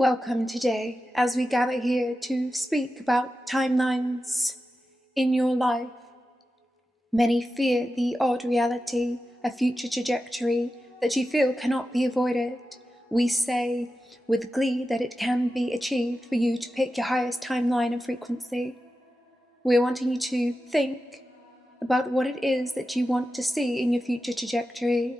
Welcome today as we gather here to speak about timelines in your life. Many fear the odd reality, a future trajectory that you feel cannot be avoided. We say with glee that it can be achieved for you to pick your highest timeline and frequency. We're wanting you to think about what it is that you want to see in your future trajectory.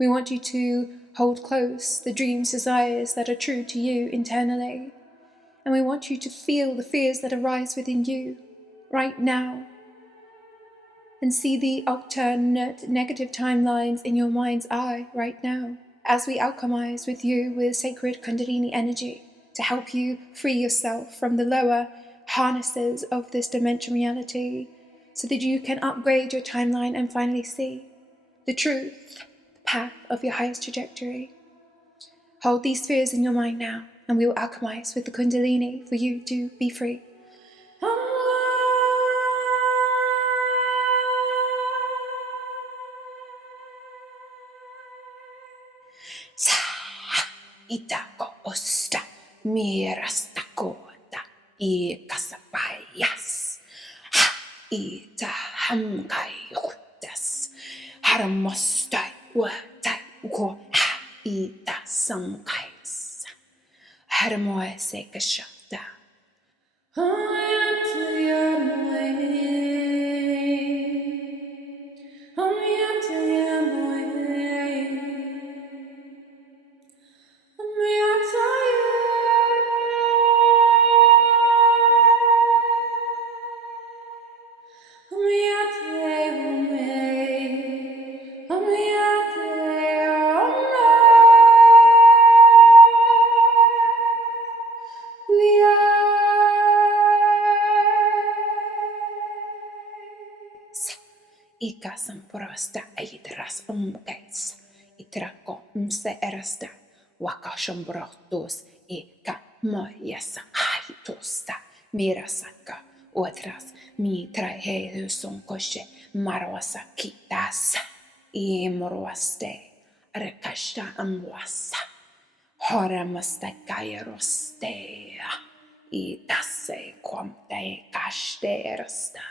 We want you to hold close the dreams, desires that are true to you internally. And we want you to feel the fears that arise within you right now. And see the alternate negative timelines in your mind's eye right now as we alchemize with you with sacred Kundalini energy to help you free yourself from the lower harnesses of this dimension reality so that you can upgrade your timeline and finally see the truth, the path of your highest trajectory. Hold these spheres in your mind now and we will alchemize with the Kundalini for you to be free. Itako osta mirasta koota ikasapayas ita hamkayutas harmostai watai uko ita samkaisa harmoise kashata Ikasan porasta aitras umkais itrako mse erasta wakashombrottos ika mojassa haitusta mirasaka otras mitra heihuson koshe marwasa kitas imorwaste rekashta amwasa horamasta kairostea itase komte kashterasta.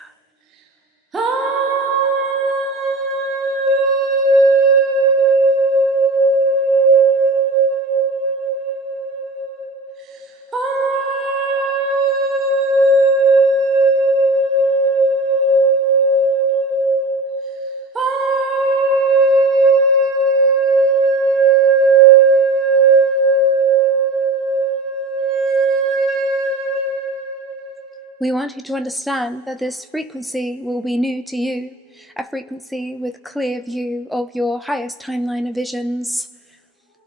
We want you to understand that this frequency will be new to you, a frequency with clear view of your highest timeline of visions,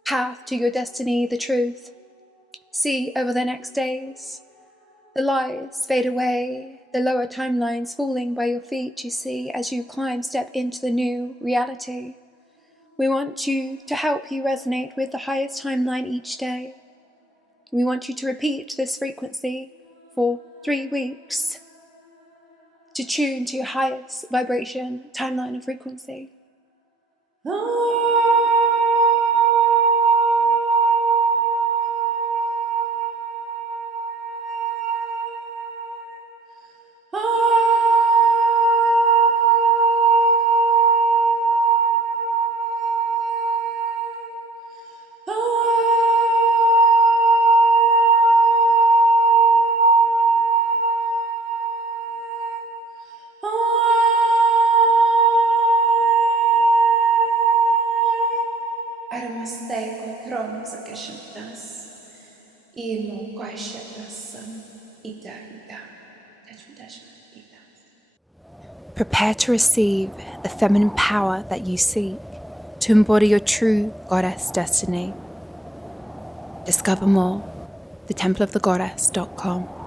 path to your destiny, the truth. See over the next days, the lies fade away, the lower timelines falling by your feet you see as you step into the new reality. We want you to help you resonate with the highest timeline each day. We want you to repeat this frequency for 3 weeks to tune to your highest vibration, timeline, and frequency. Prepare to receive the feminine power that you seek to embody your true goddess destiny. Discover more, thetempleofthegoddess.com.